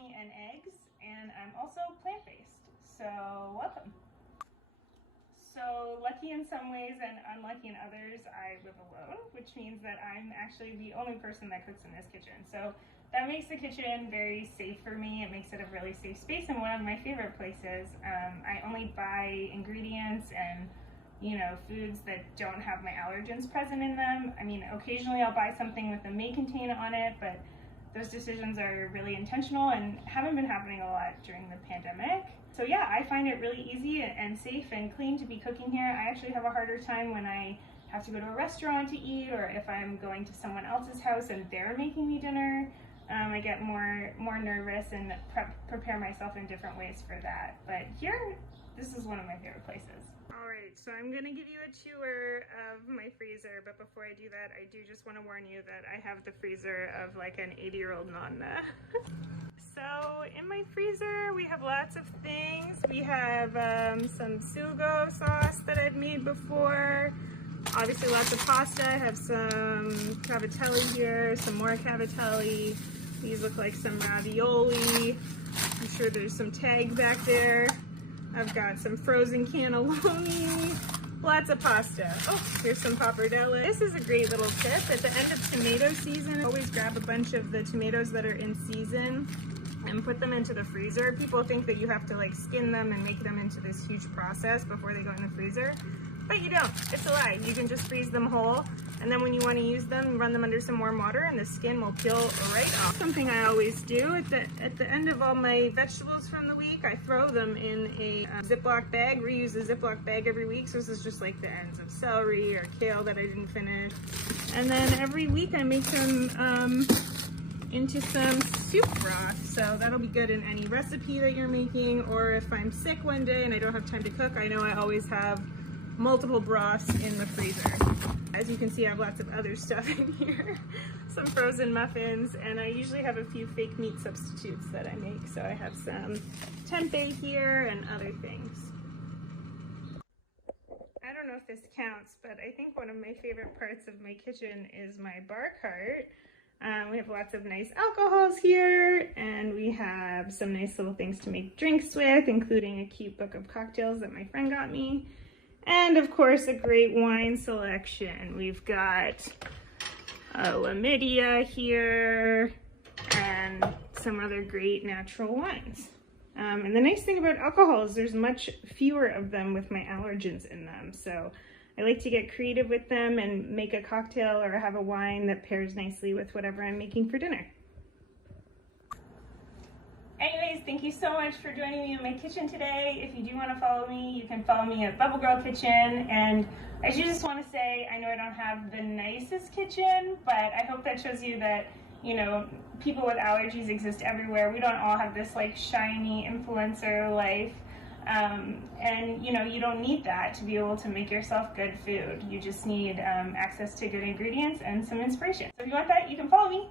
me and eggs, and I'm also plant-based, so welcome. So lucky in some ways and unlucky in others, I live alone, which means that I'm actually the only person that cooks in this kitchen. So that makes the kitchen very safe for me. It makes it a really safe space and one of my favorite places. I only buy ingredients and foods that don't have my allergens present in them. I mean, occasionally I'll buy something with a may contain on it, but those decisions are really intentional and haven't been happening a lot during the pandemic. So yeah, I find it really easy and safe and clean to be cooking here. I actually have a harder time when I have to go to a restaurant to eat, or if I'm going to someone else's house and they're making me dinner. I get more nervous and prepare myself in different ways for that. But here, this is one of my favorite places. All right, so I'm gonna give you a tour of my freezer, but before I do that, I do just want to warn you that I have the freezer of like an 80-year-old nonna. So in my freezer, we have lots of things. We have some sugo sauce that I've made before. Obviously lots of pasta. I have some cavatelli here, some more cavatelli. These look like some ravioli. I'm sure there's some tag back there. I've got some frozen cannelloni, lots of pasta. Oh, here's some pappardelle. This is a great little tip. At the end of tomato season, always grab a bunch of the tomatoes that are in season and put them into the freezer. People think that you have to like skin them and make them into this huge process before they go in the freezer, but you don't. It's a lie. You can just freeze them whole, and then when you want to use them, run them under some warm water and the skin will peel right off. Something I always do at the end of all my vegetables from the week, I throw them in a Ziploc bag, reuse a Ziploc bag every week. So this is just like the ends of celery or kale that I didn't finish. And then every week I make them into some soup broth. So that'll be good in any recipe that you're making, or if I'm sick one day and I don't have time to cook, I know I always have multiple broths in the freezer. As you can see, I have lots of other stuff in here. Some frozen muffins, and I usually have a few fake meat substitutes that I make. So I have some tempeh here and other things. I don't know if this counts, but I think one of my favorite parts of my kitchen is my bar cart. We have lots of nice alcohols here, and we have some nice little things to make drinks with, including a cute book of cocktails that my friend got me. And of course, a great wine selection. We've got a Lamidia here and some other great natural wines. And the nice thing about alcohol is there's much fewer of them with my allergens in them. So I like to get creative with them and make a cocktail or have a wine that pairs nicely with whatever I'm making for dinner. Anyways, thank you so much for joining me in my kitchen today. If you do want to follow me, you can follow me at Bubble Girl Kitchen. And I just want to say, I know I don't have the nicest kitchen, but I hope that shows you that, people with allergies exist everywhere. We don't all have this like shiny influencer life. And you don't need that to be able to make yourself good food. You just need access to good ingredients and some inspiration. So if you want that, you can follow me.